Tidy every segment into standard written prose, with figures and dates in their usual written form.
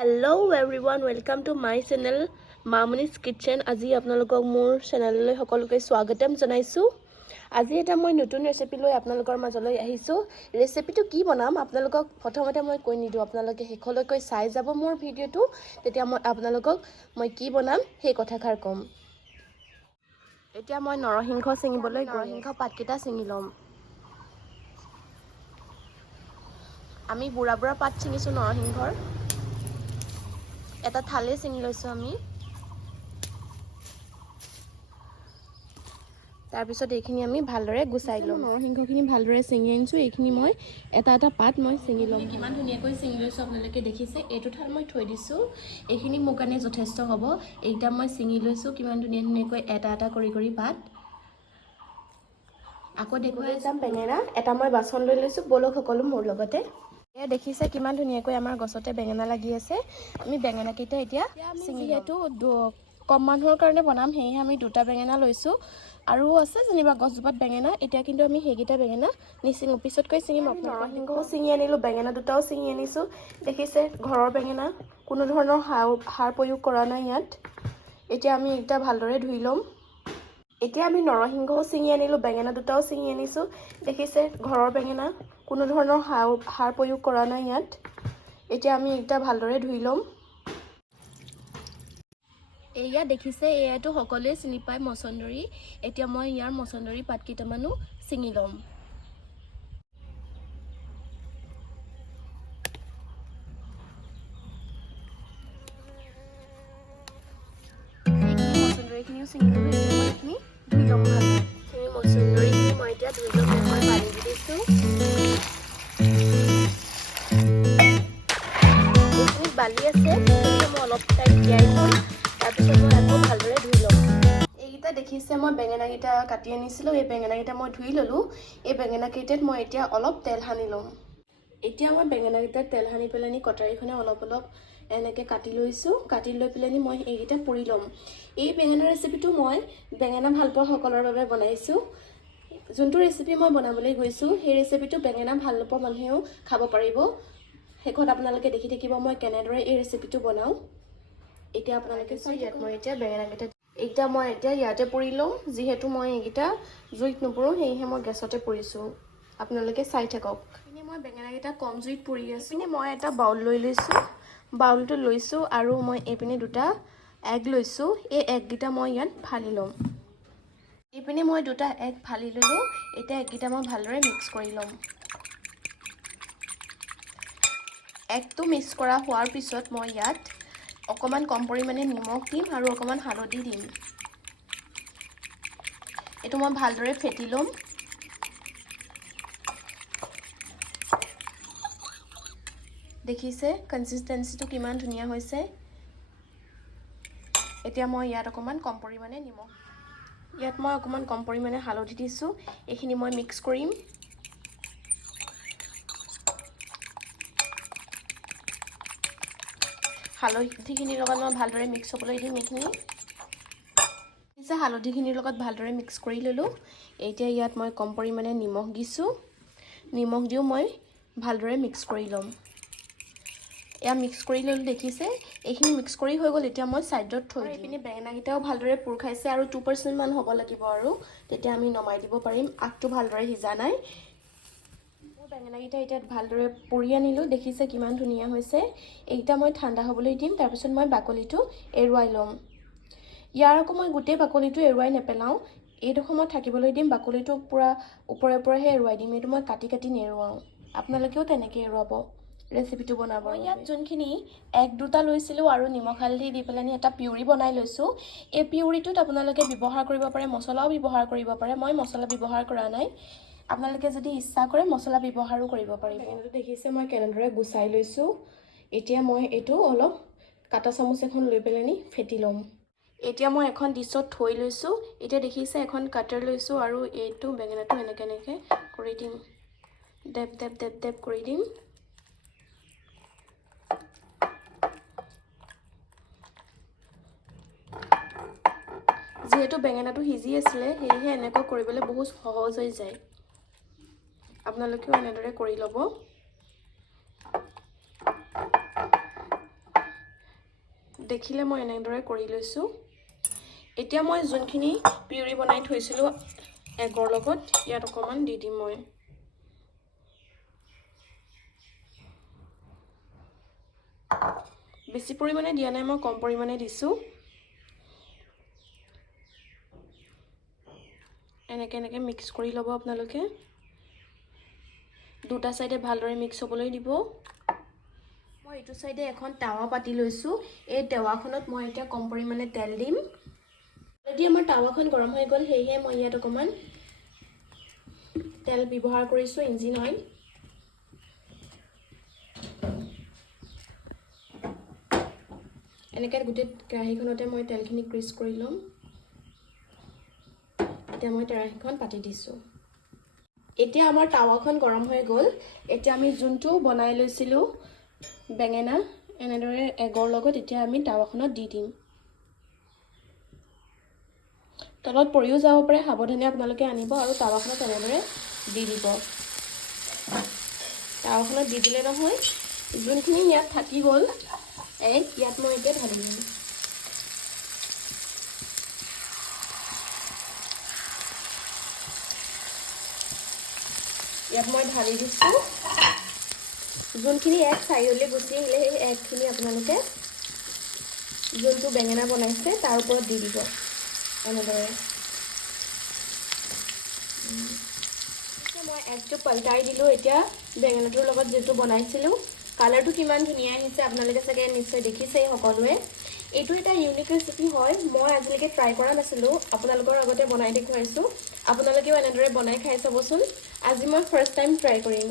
Hello everyone, welcome to my channel Mamoni's Kitchen. আজি আপোনালোকক মোৰ চেনেললৈ সকলোকে স্বাগতম জনাইছো। আজি এটা মই নতুন ৰেচিপি লৈ আপোনালোকৰ মাজলৈ আহিছো। ৰেচিপিটো কি বনাম আপোনালোকক প্ৰথমতে মই কৈ নিদু, আপোনালোকে হেখলৈকৈ চাই যাব মোৰ ভিডিওটো, তেতিয়া মই আপোনালোকক মই কি বনাম সেই কথাখাৰ কম। এতিয়া মই নৰসিংহ চিঙিবলৈ নৰসিংহ পাতকেইটা চিঙি লম। আমি বুঢ়া বুঢ়া পাত চিঙিছো নৰসিংহৰ। এটা থালে চিঙি লৈছো আমি। তাৰ পিছত এইখিনি আমি ভালদৰে গুছাই লম। নৰসিংহখিনি ভালদৰে চিঙি আনিছো। এইখিনি মই এটা এটা পাত মই চিঙি লম। কিমান ধুনীয়াকৈ চিঙি লৈছো আপোনালোকে দেখিছে। এইটো থাল মই থৈ দিছো। এইখিনি মোৰ কাৰণে যথেষ্ট হ'ব। এইটা মই চিঙি লৈছো কিমান ধুনীয়াকৈ এটা এটা কৰি পাত। আকৌ দেখুৱাই যাম বেঙেনা। এটা মই বাচন লৈ লৈছো, বলক সকলো মোৰ লগতে। এয়া দেখিছে কিমান ধুনীয়াকৈ আমাৰ গছতে বেঙেনা লাগি আছে। আমি বেঙেনা কেইটা এতিয়া চিঙি হেতু কম মানুহৰ কাৰণে বনাম, সেয়ে আমি দুটা বেঙেনা লৈছো। আৰু আছে যেনিবা গছজোপাত বেঙেনা, এতিয়া কিন্তু আমি হেগিটা বেঙেনা নিচিঙো, পিছতকৈ চিঙিম। নৰসিংহও চিঙি আনিলো, বেঙেনা দুটাও চিঙি আনিছো। দেখিছে ঘৰৰ বেঙেনা, কোনো ধৰণৰ সাৰ প্ৰয়োগ কৰা নাই ইয়াত। এতিয়া আমি এটা ভালদৰে ধুই লম। এতিয়া আমি নৰসিংহও চিঙি আনিলো, বেঙেনা দুটাও চিঙি আনিছো। দেখিছে ঘৰৰ বেঙেনা, কোনো ধৰণৰ সাৰ প্ৰয়োগ কৰা নাই ইয়াত। এতিয়া আমি এটা ভালদৰে ধুই লম। এয়া দেখিছে, এয়াটো সকলোৱে চিনি পায় মছন্দৰী। এতিয়া মই ইয়াৰ মছন্দৰী পাত কেইটামানো চিঙি লম। মছন্দৰীখিনিও চিঙি ললো। এতিয়া মই এইখিনি ধুই লম ভালদৰে। সেই মছন্দৰীখিনি মই এতিয়া ধুই লম। মই পানী দি দিছো। এইখিনিত বালি আছে, মই অলপ টাইম তিয়াই থম। তাৰপিছত মই আকৌ ভালদৰে ধুই লম। এইকেইটা দেখিছে মই বেঙেনাকেইটা কাটি আনিছিলোঁ। এই বেঙেনাকেইটা মই ধুই ল'লোঁ। এই বেঙেনাকেইটাত মই এতিয়া অলপ তেল সানি ল'ম। এতিয়া মই বেঙেনাকেইটাত তেল সানি পেলানি কটাৰীখনে অলপ এনেকৈ কাটি লৈছোঁ। কাটি লৈ পেলানি মই এইকেইটা পুৰি ল'ম। এই বেঙেনা ৰেচিপিটো মই বেঙেনা ভাল পোৱা সকলৰ বাবে বনাইছোঁ। যোনটো ৰেচিপি মই বনাবলৈ গৈছোঁ, সেই ৰেচিপিটো বেঙেনা ভাল নোপোৱা মানুহেও খাব পাৰিব। শেষত আপোনালোকে দেখি থাকিব মই কেনেদৰে এই ৰেচিপিটো বনাওঁ। এতিয়া আপোনালোকে চাই ইয়াত মই এতিয়া বেঙেনাকেইটা এইকেইটা মই এতিয়া ইয়াতে পুৰি লওঁ। যিহেতু মই এইকেইটা জুইত নুপুৰোঁ, সেয়েহে মই গেছতে পুৰিছোঁ। আপোনালোকে চাই থাকক। এইপিনে মই বেঙেনাকেইটা কম জুইত পুৰি আছোঁ। এইপিনে মই এটা বাউল লৈ লৈছোঁ। বাউলটো লৈছোঁ আৰু মই এইপিনে দুটা এগ লৈছোঁ। এই এগকেইটা মই ইয়াত ফালি ল'ম। এইপিনে মই দুটা এগ ফালি ল'লোঁ। এতিয়া এগকেইটা মই ভালদৰে মিক্স কৰি ল'ম। এগটো মিক্স কৰা হোৱাৰ পিছত মই ইয়াত অকণমান কম পৰিমাণে নিমখ দিম আৰু অকণমান হালধি দিম। এইটো মই ভালদৰে ফেটি ল'ম। দেখিছে কনচিষ্টেঞ্চিটো কিমান ধুনীয়া হৈছে। এতিয়া মই ইয়াত অকণমান কম পৰিমাণে হালধি দিছোঁ। এইখিনি মই মিক্স কৰিম। হালধিখিনিৰ লগত মই ভালদৰে মিক্স হ'বলৈ দিম। এইখিনি হালধিখিনিৰ লগত ভালদৰে মিক্স কৰি ল'লোঁ। এতিয়া ইয়াত মই কম পৰিমাণে নিমখ দিছোঁ। নিমখ দিও মই ভালদৰে মিক্স কৰি ল'ম। এয়া মিক্স কৰি ল'লোঁ। দেখিছে এইখিনি মিক্স কৰি হৈ গ'ল। এতিয়া মই ছাইডত থৈ দিম। এইপিনে বেঙেনাকেইটাও ভালদৰে পুৰ খাইছে আৰু 2% মান হ'ব লাগিব, আৰু তেতিয়া আমি নমাই দিব পাৰিম। আগটো ভালদৰে সিজা নাই। বেঙেনাকেইটা এতিয়া ভালদৰে পুৰি আনিলোঁ। দেখিছে কিমান ধুনীয়া হৈছে। এইকেইটা মই ঠাণ্ডা হ'বলৈ দিম। তাৰপিছত মই বাকলিটো এৰুৱাই ল'ম। ইয়াৰ আকৌ মই গোটেই বাকলিটো এৰুৱাই নেপেলাওঁ। এইডোখৰ মই থাকিবলৈ দিম। বাকলিটো পূৰা ওপৰেহে এৰুৱাই দিম। এইটো মই কাটি নেৰুৱাওঁ। আপোনালোকেও তেনেকৈ এৰুৱাব ৰেচিপিটো বনাব। মই ইয়াত যোনখিনি এগ দুটা লৈছিলোঁ আৰু নিমখ হালধি দি পেলানি এটা পিউৰি বনাই লৈছোঁ। এই পিউৰিটোত আপোনালোকে ব্যৱহাৰ কৰিব পাৰে, মছলাও ব্যৱহাৰ কৰিব পাৰে। মই মছলা ব্যৱহাৰ কৰা নাই। আপোনালোকে যদি ইচ্ছা কৰে মছলা ব্যৱহাৰো কৰিব পাৰিব। বেঙেনাটো দেখিছে মই কেনেদৰে গুচাই লৈছোঁ। এতিয়া মই এইটো অলপ কাটা চামুচ এখন লৈ পেলানি ফেটি ল'ম। এতিয়া মই এখন ডিছত থৈ লৈছোঁ। এতিয়া দেখিছে এখন কাটাৰ লৈছোঁ আৰু এইটো বেঙেনাটো এনেকৈ কৰি দিম। ডেপ কৰি দিম। যিহেতু বেঙেনাটো সিজি আছিলে, সেয়েহে এনেকৈ কৰিবলৈ বহুত সহজ হৈ যায়। আপোনালোকেও এনেদৰে কৰি ল'ব। দেখিলে মই এনেদৰে কৰি লৈছোঁ এতিয়া মই যোনখিনি পিউৰি বনাই থৈছিলোঁ এগৰ লগত ইয়াত অকমান দি দিম মই বেছি পৰিমাণে দিয়া নাই মই কম পৰিমাণে দিছোঁ এনেকে মিক্স কৰি ল'ব আপোনালোকে দুটা সাইডে ভালদৰে মিক্স হ'বলৈ দিব মই এইটো সাইডে এখন তাৱা পাতি লৈছোঁ এই তাৱাখনত মই এতিয়া কম পৰিমাণে তেল দিম যদি আমাৰ তাৱাখন গৰম হৈ গ'ল হেহে মই ইয়াত অকমান তেল ব্যৱহাৰ কৰিছোঁ ইঞ্জিন অইল এনেকৈ গোটেই কেৰাহীখনতে মই তেলখিনি গ্ৰীছ কৰি ল'ম এতিয়া মই কেৰাহীখন পাতি দিছোঁ এতিয়া আমাৰ তাৱাখন গৰম হৈ গ'ল এতিয়া আমি যোনটো বনাই লৈছিলোঁ বেঙেনা এনেদৰে এগৰ লগত এতিয়া আমি তাৱাখনত দি দিম তলত পৰিও যাব পাৰে সাৱধানে আপোনালোকে আনিব আৰু তাৱাখনত এনেদৰে দি দিব তাৱাখনত দি দিলে নহয় যোনখিনি ইয়াত থাকি গ'ল ইয়াত মই এতিয়া ঢালি দিম ইয়াত মই ঢালি দিছোঁ যোনখিনি এক চাইডলৈ গুচি আহিলে সেই একখিনি আপোনালোকে যোনটো বেঙেনা বনাইছে তাৰ ওপৰত দি দিব এনেদৰে মই একটো পলটাই দিলোঁ এতিয়া বেঙেনাটোৰ লগত যেটো বনাইছিলোঁ কালাৰটো কিমান ধুনীয়া আহিছে আপোনালোকে চাগে নিশ্চয় দেখিছেই সকলোৱে এইটো এটা ইউনিক ৰেচিপি হয় মই আজিলৈকে ট্ৰাই কৰা নাছিলোঁ আপোনালোকৰ আগতে বনাই দেখুৱাইছোঁ আপোনালোকেও এনেদৰে বনাই খাই চাবচোন আজি মই ফাৰ্ষ্ট টাইম ট্ৰাই কৰিম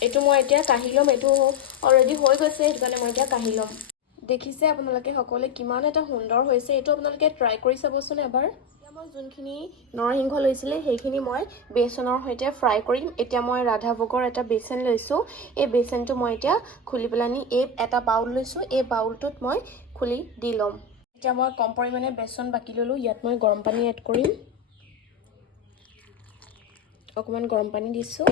এইটো মই এতিয়া কাঢ়ি ল'ম এইটো অলৰেডি হৈ গৈছে সেইটো কাৰণে মই এতিয়া কাঢ়ি ল'ম দেখিছে আপোনালোকে সকলোৱে কিমান এটা সুন্দৰ হৈছে এইটো আপোনালোকে ট্ৰাই কৰি চাবচোন এবাৰ এতিয়া মই যোনখিনি নৰসিংহ লৈছিলে সেইখিনি মই বেচনৰ সৈতে ফ্ৰাই কৰিম এতিয়া মই ৰাধাভোগৰ এটা বেচন লৈছোঁ এই বেচনটো মই এতিয়া খুলি পেলানি এই এটা বাউল লৈছোঁ এই বাউলটোত মই খুলি দি ল'ম এতিয়া মই কম পৰিমাণে বেচন বাকি ল'লোঁ ইয়াত মই গৰম পানী এড কৰিম অকমান গৰম পানী দিছোঁ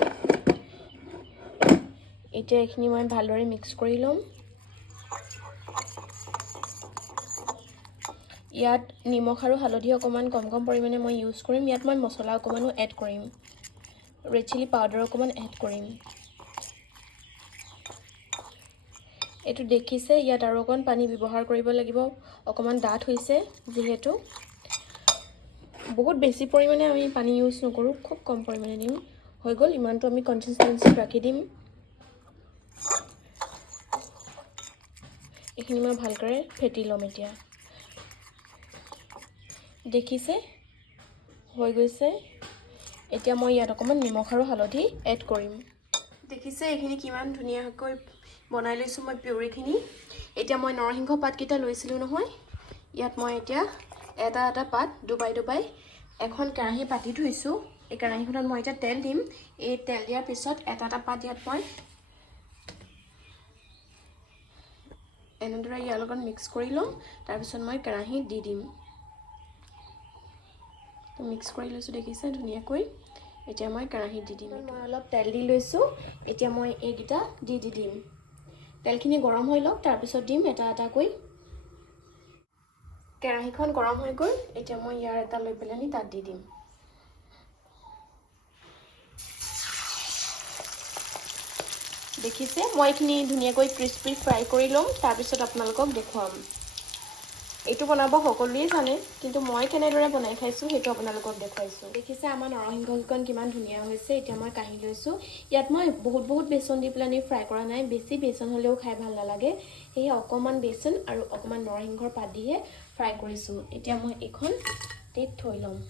এতিয়া এইখিনি মই ভালদৰে মিক্স কৰি ল'ম ইয়াত নিমখ আৰু হালধি অকমান কম পৰিমাণে মই ইউজ কৰিম ইয়াত মই মছলা অকমানো এড কৰিম ৰেড চিলি পাউডাৰ অকমান এড কৰিম এইটো দেখিছে ইয়াত আৰু অকণ পানী ব্যৱহাৰ কৰিব লাগিব অকমান ডাঠ হৈছে যেহেতু বহুত বেছি পৰিমাণে আমি পানী ইউজ নকৰোঁ খুব কম পৰিমাণে দিম হৈ গ'ল ইমানটো আমি কনসিস্টেন্সি ৰাখি দিম এইখিনি মই ভালকৈ ফেটি ল'ম এতিয়া দেখিছে হৈ গৈছে এতিয়া মই ইয়াত অকমান নিমখ আৰু হালধি এড কৰিম দেখিছে এইখিনি কিমান ধুনীয়াকৈ বনাই লৈছোঁ মই পিউৰিখিনি এতিয়া মই নৰসিংহ পাতকেইটা লৈছিলোঁ নহয় ইয়াত মই এতিয়া এটা পাত দুবাই এখন কেৰাহী পাতি থৈছোঁ এই কেৰাহীখনত মই এতিয়া তেল দিম এই তেল দিয়াৰ পিছত এটা পাত ইয়াত মই এনেদৰে ইয়াৰ লগত মিক্স কৰি ল'ম তাৰপিছত মই কেৰাহীত দি দিম তো মিক্স কৰি লৈছোঁ দেখিছে ধুনীয়াকৈ এতিয়া মই কেৰাহীত দি দিম মই অলপ তেল দি লৈছোঁ এতিয়া মই এইকেইটা দি দিম তেলখিনি গৰম হৈ লওক তাৰপিছত দিম এটাকৈ কেৰাহীখন গৰম হৈ গ'ল এতিয়া মই ইয়াৰ এটা লৈ পেলানি তাত দি দিম দেখিছে মই এইখিনি ধুনীয়াকৈ ক্ৰিস্পি ফ্ৰাই কৰি ল'ম তাৰপিছত আপোনালোকক দেখুৱাম এইটো বনাব সকলোৱে জানে কিন্তু মই কেনেদৰে বনাই খাইছোঁ সেইটো আপোনালোকক দেখুৱাইছোঁ দেখিছে আমাৰ নৰসিংহকণ কিমান ধুনীয়া হৈছে এতিয়া মই কাঢ়ি লৈছোঁ ইয়াত মই বহুত বেচন দি পেলানি ফ্ৰাই কৰা নাই বেছি বেচন হ'লেও খাই ভাল নালাগে সেয়ে অকমান বেচন আৰু অকমান নৰসিংহৰ পাত দিয়ে ফ্ৰাই কৰিছোঁ এতিয়া মই এখন টেপ থৈ ল'ম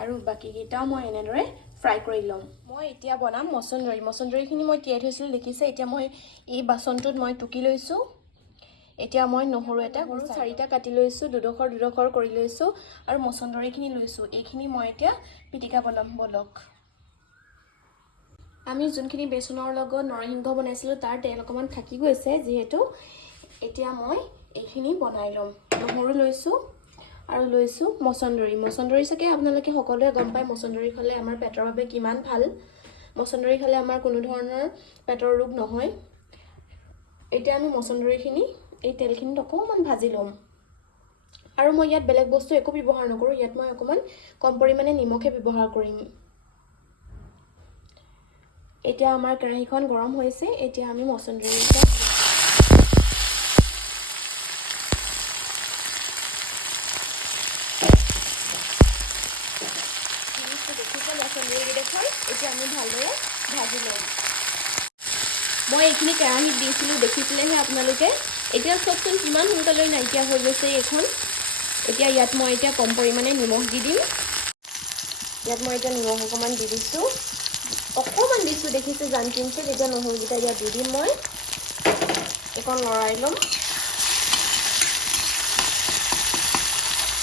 আৰু বাকিকেইটাও মই এনেদৰে ফ্ৰাই কৰি ল'ম মই এতিয়া বনাম মছন্দৰীখিনি মই তিয়াই থৈছিলোঁ দেখিছে এতিয়া মই এই বাচনটোত মই টুকি লৈছোঁ এতিয়া মই নহৰু এটা সৰু চাৰিটা কাটি লৈছোঁ দুডোখৰ কৰি লৈছোঁ আৰু মছন্দৰীখিনি লৈছোঁ এইখিনি মই এতিয়া পিটিকা বনাম বলক আমি যোনখিনি বেচনৰ লগত নৰসিংহ বনাইছিলোঁ তাৰ তেল অকমান থাকি গৈছে যেহেতু এতিয়া মই এইখিনি বনাই ল'ম নহৰু লৈছোঁ আৰু লৈছোঁ মছন্দৰী চাগে আপোনালোকে সকলোৱে গম পায় মছন্দৰী খালে আমাৰ পেটৰ বাবে কিমান ভাল মচন্দৰী খালে আমাৰ কোনো ধৰণৰ পেটৰ ৰোগ নহয়। এতিয়া আমি মচন্দৰীখিনি এই তেলখিনিত অকণমান ভাজি ল'ম। আৰু মই ইয়াত বেলেগ বস্তু একো ব্যৱহাৰ নকৰোঁ, ইয়াত মই অকণমান কম পৰিমাণে নিমখে ব্যৱহাৰ কৰিম। এতিয়া আমাৰ কেৰাহীখন গৰম হৈছে, এতিয়া আমি মচন্দৰীকেইটা এতিয়া আমি ভালদৰে ভাজি ল'ম। মই এইখিনি কেৰাহীত দিছিলোঁ, দেখিছিলেহে আপোনালোকে। এতিয়া চবচোন কিমান সোনকালে নাইকিয়া হৈ গৈছে এইখন। এতিয়া ইয়াত মই এতিয়া কম পৰিমাণে নিমখ দি দিম। ইয়াত মই এতিয়া নিমখ অকণমান দি দিছোঁ, অকণমান দিছোঁ, দেখিছে জান কিনছে। এতিয়া নহৰুকেইটা ইয়াত দি দিম মই, এইকণ লৰাই ল'ম।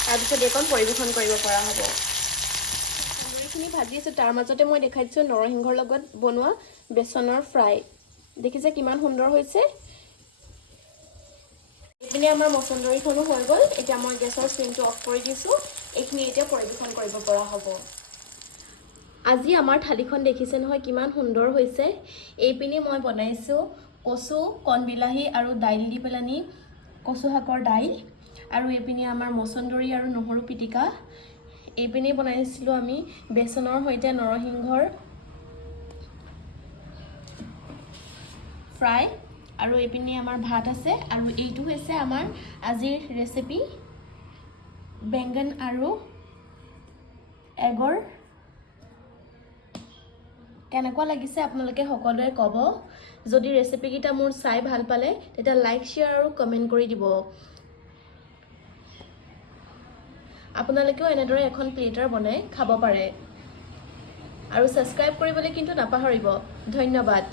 তাৰপিছত এইকণ পৰিৱেশন কৰিব পৰা হ'ব। মচন্দৰীখিনি ভাজি আছোঁ, তাৰ মাজতে মই দেখাই দিছোঁ নৰসিংহৰ লগত বনোৱা বেচনৰ ফ্ৰাই। দেখিছে কিমান সুন্দৰ হৈছে। এইপিনে আমাৰ মচন্দৰীখনো হৈ গ'ল। এতিয়া মই গেছৰ ফ্লেমটো অফ কৰি দিছোঁ। এইখিনি এতিয়া পৰিৱেশন কৰিব পৰা হ'ব। আজি আমাৰ থালিখন দেখিছে নহয় কিমান সুন্দৰ হৈছে। এইপিনে মই বনাইছোঁ কচু, কণবিলাহী আৰু দাইল দি পেলানি কচু শাকৰ দাইল। আৰু এইপিনে আমাৰ মচন্দৰী আৰু নহৰু পিটিকা। এইপিনে বনাইছিলোঁ আমি বেচনৰ সৈতে নৰসিংহৰ ফ্ৰাই। আৰু এইপিনে আমাৰ ভাত আছে। আৰু এইটো হৈছে আমাৰ আজিৰ ৰেচিপি, বেঙেন আৰু এগৰ। কেনেকুৱা লাগিছে আপোনালোকে সকলোৱে ক'ব। যদি ৰেচিপিকেইটা মোৰ চাই ভাল পালে তেতিয়া লাইক, শ্বেয়াৰ আৰু কমেণ্ট কৰি দিব। আপোনালোকেও এনেদৰে এখন প্লেটাৰ বনাই খাব পাৰে। আৰু ছাবস্ক্ৰাইব কৰিবলৈ কিন্তু নাপাহৰিব। ধন্যবাদ।